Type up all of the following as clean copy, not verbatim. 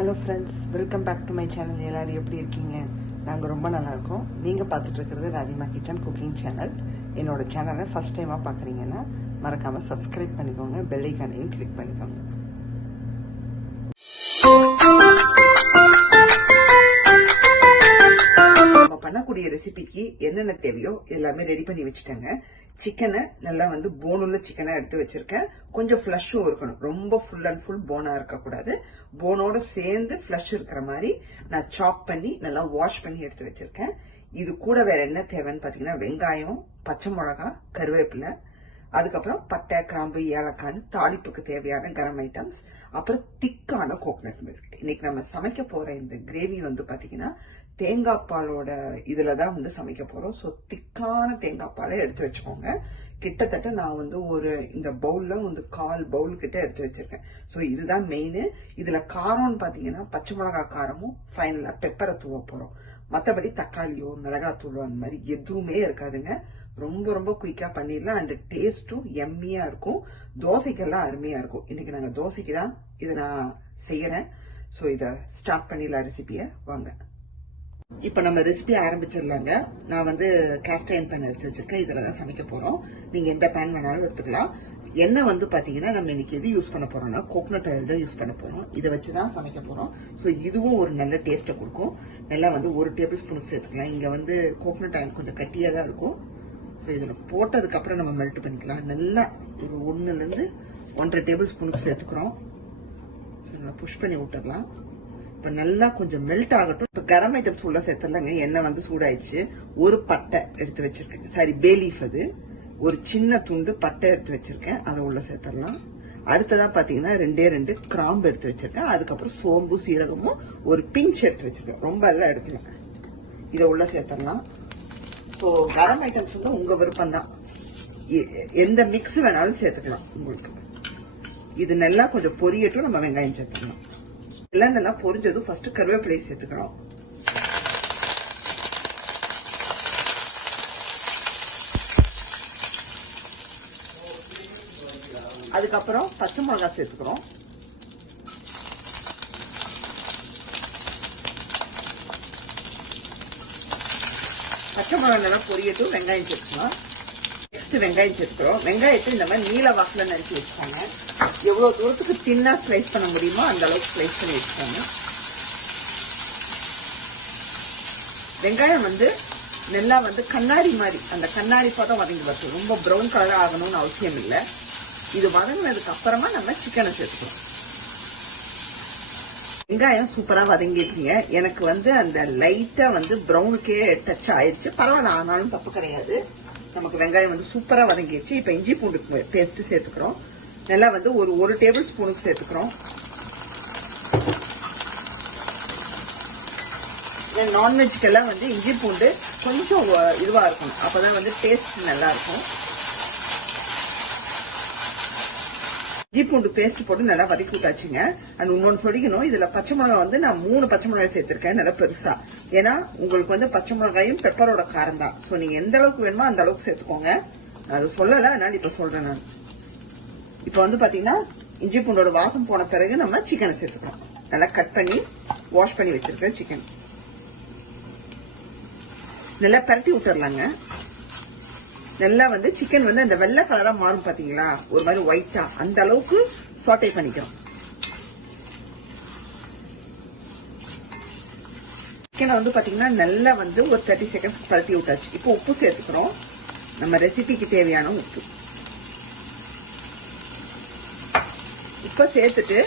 Hello friends, welcome back to my channel. எல்லோரும் எப்படி இருக்கீங்க? நாங்கள் ரொம்ப நல்லா இருக்கோம். நீங்கள் பார்த்துட்டு இருக்கிறது ராஜிமா கிச்சன் குக்கிங் சேனல். என்னோட சேனலை ஃபஸ்ட் டைமாக பார்க்குறீங்கன்னா மறக்காமல் சப்ஸ்கிரைப் பண்ணிக்கோங்க, பெல் ஐக்கானையும் கிளிக் பண்ணிக்கோங்க. நம்ம பண்ணக்கூடிய ரெசிபிக்கு என்னென்ன தேவையோ எல்லாமே ரெடி பண்ணி வச்சுட்டேங்க. சிக்கனை நல்லா போன் உள்ள சிக்கனை எடுத்து வச்சிருக்கேன். கொஞ்சம் ஃபிளஷும் இருக்கணும், ரொம்ப ஃபுல் அண்ட் ஃபுல் போனா இருக்கக்கூடாது. போனோட சேர்ந்து ஃபிளஷ் இருக்கிற மாதிரி நான் சாப் பண்ணி நல்லா வாஷ் பண்ணி எடுத்து வச்சிருக்கேன். இது கூட வேற என்ன தேவைன்னு பாத்தீங்கன்னா, வெங்காயம், பச்சை மிளகாய், கருவேப்பிலை, அதுக்கப்புறம் பட்டை, கிராம்பு, ஏலக்கான்னு தாளிப்புக்கு தேவையான கரம் ஐட்டம்ஸ், அப்புறம் திக்கான கோகனட் மில்க். இன்னைக்கு நம்ம சமைக்க போற இந்த கிரேவி பாத்தீங்கன்னா தேங்காய் பாலோட இதுலதான் சமைக்க போறோம். ஸோ திக்கான தேங்காய் பாலை எடுத்து வச்சுக்கோங்க. கிட்டத்தட்ட நான் ஒரு இந்த பவுல்ல 1/4 பவுல் கிட்ட எடுத்து வச்சிருக்கேன். ஸோ இதுதான் மெயின். இதுல காரம்னு பாத்தீங்கன்னா பச்சை மிளகாய் காரமும் ஃபைனலா பெப்பரை தூவ போறோம். மற்றபடி தக்காளியோ மிளகாத்தூளோ அந்த மாதிரி எதுவுமே இருக்காதுங்க. ரொம்ப ரொம்ப குயிக்கா பண்ணிடலாம். அண்ட் டேஸ்டும் எம்மியா இருக்கும். தோசைக்கெல்லாம் அருமையா இருக்கும். இன்னைக்கு நாங்க தோசைக்கு தான் இதை நான் செய்யறேன். ஸோ இதை ஸ்டார்ட் பண்ணிடலாம் ரெசிபியை. வாங்க இப்ப நம்ம ரெசிபி ஆரம்பிச்சிடலாங்க. நான் கேஸ்ட் அயர்ன் பேன் எடுத்து வச்சிருக்கேன். இதுலதான் சமைக்க போறோம். நீங்க எந்த பேன் வேணாலும் எடுத்துக்கலாம். எண்ணெய் பாத்தீங்கன்னா நம்ம இன்னைக்கு எது யூஸ் பண்ண போறோம்னா கோகனட் ஆயில் தான் யூஸ் பண்ண போறோம். இதை வச்சுதான் சமைக்க போறோம். ஸோ இதுவும் ஒரு நல்ல டேஸ்ட்டை கொடுக்கும். நல்லா 1 டேபிள் ஸ்பூனுக்கு சேர்த்துக்கலாம். இங்க கோகனட் ஆயில் கொஞ்சம் கட்டியா தான் இருக்கும். ஸோ இதுல போட்டதுக்கு அப்புறம் நம்ம மெல்ட் பண்ணிக்கலாம். நல்லா ஒரு 1ல இருந்து 1.5 டேபிள் ஸ்பூனுக்கு சேர்த்துக்கிறோம். புஷ் பண்ணி விட்டுடலாம். இப்ப நல்லா கொஞ்சம் மெல்ட் ஆகட்டும். இப்ப கரம் ஐட்டம்ஸ் உள்ள சேர்த்துலாங்க. எண்ணெய் சூடாயிடுச்சு. ஒரு பட்டை எடுத்து வச்சிருக்கேன், சாரி பே லீஃப். அது ஒரு சின்ன துண்டு பட்டை எடுத்து வச்சிருக்கேன், அதை உள்ள சேர்த்துடலாம். அடுத்ததா பாத்தீங்கன்னா 2 கிராம்பு எடுத்து வச்சிருக்கேன். அதுக்கப்புறம் சோம்பு, சீரகமும் ஒரு பிஞ்ச் எடுத்து வச்சிருக்கேன். ரொம்ப எல்லாம் எடுக்கல. இதை உள்ள சேர்த்துடலாம். ஸோ கரம் ஐட்டம்ஸ் உங்க விருப்பம் தான், எந்த மிக்ஸ் வேணாலும் சேர்த்துக்கலாம் உங்களுக்கு. இது நல்லா கொஞ்சம் பொரியட்டும். நம்ம வெங்காயம் சேர்த்துக்கலாம். எல்லாம் நல்லா பொரிஞ்சதும் ஃபர்ஸ்ட் கருவேப்பிலையை சேர்த்துக்கிறோம். அதுக்கப்புறம் பச்சை மிளகாய் சேர்த்துக்கிறோம். பச்சை மிளகாய் நல்லா பொரியட்டும். வெங்காயம் சேர்த்துக்கலாம். நெக்ஸ்ட் வெங்காயம் சேர்த்துக்கிறோம். வெங்காயத்தை இந்த மாதிரி நீல வாக்குல நினைச்சு வச்சுக்கோங்க. எவ்வளவு தூரத்துக்கு தின்னா ஸ்லைஸ் பண்ண முடியுமோ அந்த அளவுக்கு ஸ்லைஸ் பண்ணி வச்சுக்கோங்க. வெங்காயம் நல்லா கண்ணாடி மாதிரி, அந்த கண்ணாடி பதம் வதங்கி வரணும். ரொம்ப ப்ரௌன் கலர் ஆகணும்னு அவசியம் இல்லை. இது வதங்கினதுக்கு அப்புறமா நம்ம சிக்கனை சேர்த்துக்கலாம். வெங்காயம் சூப்பரா வதங்கிருக்கீங்க. எனக்கு அந்த லைட்டா ப்ரௌனுக்கே டச் ஆயிடுச்சு. பரவாயில்ல, ஆனாலும் தப்பு கிடையாது. நமக்கு வெங்காயம் சூப்பரா வதங்கிடுச்சு. இப்ப இஞ்சி பூண்டு பேஸ்ட் சேர்த்துக்கிறோம். நல்லா ஒரு டேபிள் ஸ்பூனுக்கு சேர்த்துக்கிறோம். நான்வெஜ்க்கெல்லாம் இஞ்சி பூண்டு கொஞ்சம் இதுவா இருக்கும், அப்பதான் டேஸ்ட் நல்லா இருக்கும். இஞ்சி பூண்டு பேஸ்ட் போட்டு நல்லா வதக்கி விட்டாச்சுங்க. அண்ட் இன்னொன்னு சொல்லிக்கணும், இதுல பச்சை மிளகாய் நான் 3 பச்சை மிளகாய் சேர்த்திருக்கேன், நல்லா பெருசா. ஏன்னா உங்களுக்கு பச்சை மிளகாயும் பெப்பரோட காரம் தான். சோ நீங்க எந்த அளவுக்கு வேணுமோ அந்த அளவுக்கு சேர்த்துக்கோங்க. அது சொல்லல, அதனால இப்ப சொல்றேன் நான். இப்ப பாத்தீங்கன்னா இஞ்சி பூண்டோட வாசம் போன பிறகு நம்ம சிக்கனை சேர்த்துக்கிறோம். நல்லா கட் பண்ணி வாஷ் பண்ணி வச்சிருக்கேன் சிக்கன். நல்லா பரட்டி விட்டுறலாங்க. நல்லா சிக்கன் அந்த வெள்ளை கலரா மாறும் பாத்தீங்களா, ஒரு மாதிரி ஒயிட்டா, அந்த அளவுக்கு சாட்டே பண்ணிக்கிறோம். சிக்கனை பாத்தீங்கன்னா நல்லா ஒரு 30 செகண்ட்ஸ் பரட்டி விட்டாச்சு. இப்போ உப்பு சேர்த்துக்கிறோம். நம்ம ரெசிபிக்கு தேவையான உப்பு உப்ப சேர்த்துட்டு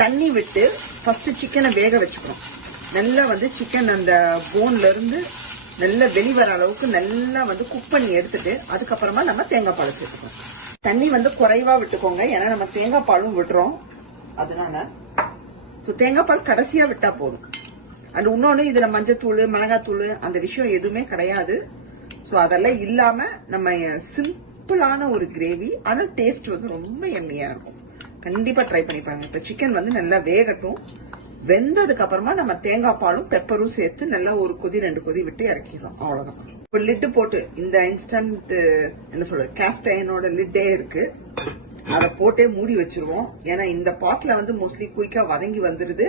தண்ணி விட்டு ஃபர்ஸ்ட் சிக்கனை வேக வச்சுக்கிறோம். நல்லா சிக்கன் அந்த போன்ல இருந்து நல்லா வெளிவர அளவுக்கு நல்லா குக் பண்ணி எடுத்துட்டு அதுக்கப்புறமா நம்ம தேங்காய் பால் சேர்த்துக்கோம். தண்ணி குறைவா விட்டுக்கோங்க, ஏன்னா நம்ம தேங்காய் பாலும் விடுறோம். அதனால தேங்காய் பால் கடைசியா விட்டா போதும். அண்ட் இன்னொன்னு, இதுல மஞ்சத்தூள், மிளகாத்தூள் அந்த விஷயம் எதுவுமே கிடையாது. சோ அதெல்லாம் இல்லாம நம்ம சிம்பிளான ஒரு கிரேவி, ஆனா டேஸ்ட் ரொம்ப எம்மியா இருக்கும். கண்டிப்பா ட்ரை பண்ணி பாருங்க. இப்ப சிக்கன் நல்லா வேகட்டும். வெந்ததுக்கு அப்புறமா நம்ம தேங்காய் பாலும் பெப்பரும் சேர்த்து நல்லா ஒரு கொதி 2 கொதி விட்டு இறக்கிடுறோம். அவ்வளவுதான். இப்ப லிட்டு போட்டு, இந்த இன்ஸ்டன்ட் என்ன சொல்றது, கேஸ்ட் அயர்னோட லிட்டே இருக்கு. அதை போட்டே மூடி வச்சிருவோம். ஏன்னா இந்த பாட்ல வந்து மோஸ்ட்லி குயிக்கா வதங்கி வந்துருது,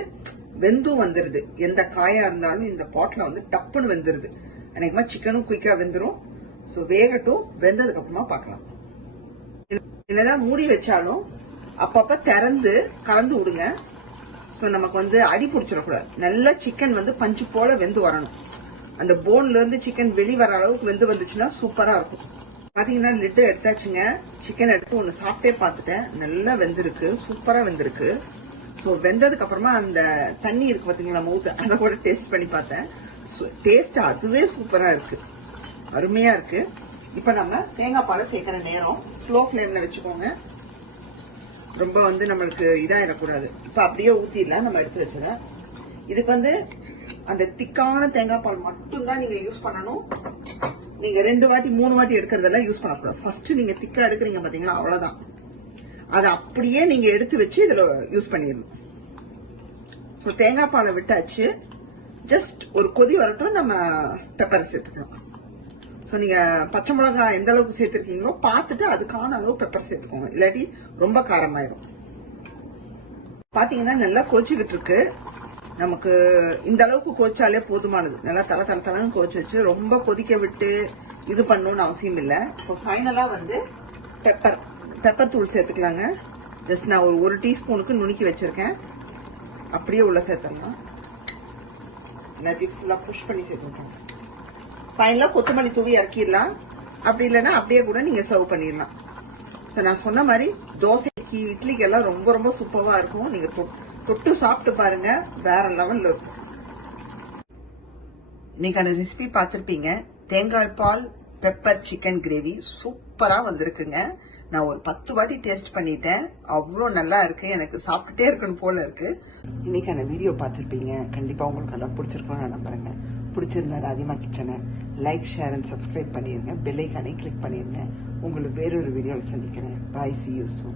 வெந்தும் வந்துருது. எந்த காயா இருந்தாலும் இந்த பாட்ல வந்து டப்புன்னு வெந்துருது. அநேகமா சிக்கனும் குயிக்கா வெந்துரும். ஸோ வேகட்டும், வெந்ததுக்கு அப்புறமா பார்க்கலாம். என்னதான் மூடி வச்சாலும் அப்பப்ப திறந்து கலந்து விடுங்க. ஸோ நமக்கு வந்து அடி பிடிச்சிடக்கூடாது. நல்ல சிக்கன் வந்து பஞ்சு போல வெந்து வரணும். அந்த போன்ல இருந்து சிக்கன் வெளி வர அளவுக்கு வெந்து வந்துச்சுன்னா சூப்பரா இருக்கும். பாத்தீங்கன்னா லிட்டு எடுத்தாச்சுங்க. சிக்கன் எடுத்து ஒண்ணு சாப்பிட்டே பார்த்துட்டேன். நல்லா வெந்திருக்கு, சூப்பரா வெந்திருக்கு. ஸோ வெந்ததுக்கு அப்புறமா அந்த தண்ணி இருக்கு பாத்தீங்களா மவுத்து, அதை கூட டேஸ்ட் பண்ணி பார்த்தேன். டேஸ்ட் அதுவே சூப்பரா இருக்கு, அருமையா இருக்கு. இப்ப நம்ம தேங்காய் பாலை சேர்க்கிற நேரம் ஸ்லோ ஃபிளேம்ல வச்சுக்கோங்க. ரொம்ப வந்து நம்மளுக்கு இதாயிடக்கூடாது. இப்ப அப்படியே ஊத்திடலாம் நம்ம எடுத்து வச்சத. இதுக்கு வந்து அந்த திக்கான தேங்காய் பால் மட்டும் தான் நீங்க யூஸ் பண்ணணும். நீங்க 2 வாட்டி 3 வாட்டி எடுக்கிறதெல்லாம் யூஸ் பண்ணக்கூடாது. ஃபர்ஸ்ட் நீங்க திக்கா எடுக்கிறீங்க பாத்தீங்களா, அவ்வளவுதான். அதை அப்படியே நீங்க எடுத்து வச்சு இதுல யூஸ் பண்ணிடணும். ஸோ தேங்காய் பாலை விட்டாச்சு. ஜஸ்ட் ஒரு கொதி வரட்டும், நம்ம பெப்பர் சேர்த்துக்கலாம். ஸோ நீங்க பச்சை மிளகாய் எந்த அளவுக்கு சேர்த்திருக்கீங்களோ பார்த்துட்டு அதுக்கான அளவு பெப்பர் சேர்த்துக்கோங்க, இல்லாட்டி ரொம்ப காரமாயிரும். பாத்தீங்கன்னா நல்லா கொதிச்சுக்கிட்டு இருக்கு. நமக்கு இந்த அளவுக்கு கொதிச்சாலே போதுமானது. நல்லா தலை தலை தலைன்னு கொதிச்சு வச்சு ரொம்ப கொதிக்க விட்டு இது பண்ணணும்னு அவசியம் இல்லை. இப்போ ஃபைனலா வந்து பெப்பர் தூள் சேர்த்துக்கலாங்க. ஜஸ்ட் நான் ஒரு 1 டீஸ்பூனுக்கு நுணுக்கி வச்சிருக்கேன். அப்படியே உள்ள சேர்த்துடலாம். எல்லாத்தையும் ஃபுல்லா புஷ் பண்ணி சேர்த்துட்டோம். ஃபைனலா கொத்தமல்லி தூவி இறக்கிடலாம். அப்படி இல்லைன்னா அப்படியே கூட நீங்க சர்வ் பண்ணிடலாம். ஸோ நான் சொன்ன மாதிரி தோசைக்கு இட்லிக்கு எல்லாம் ரொம்ப ரொம்ப சூப்பரா இருக்கும். நீங்க தொட்டு சாப்பிட்டு பாருங்க, வேற லெவல்ல இருக்கும். இன்னைக்கான ரெசிபி பார்த்திருப்பீங்க. தேங்காய் பால் பெப்பர் சிக்கன் கிரேவி சூப்பரா வந்திருக்குங்க. நான் ஒரு 10 வாட்டி டேஸ்ட் பண்ணிட்டேன். அவ்வளோ நல்லா இருக்கு, எனக்கு சாப்பிட்டுட்டே இருக்கணும் போல இருக்கு. இன்னைக்கான வீடியோ பார்த்திருப்பீங்க. கண்டிப்பா உங்களுக்கு நல்லா பிடிச்சிருக்கும்னு நான் நம்புறேங்க. பிடிச்சிருந்தா ராதிமா கிச்சனை லைக், ஷேர் அண்ட் சப்ஸ்கிரைப் பண்ணிருங்க. பெல் ஐகானை கிளிக் பண்ணிருங்க. உங்களுக்கு வேறொரு வீடியோவில் சந்திக்கிறேன். பாய், see you soon.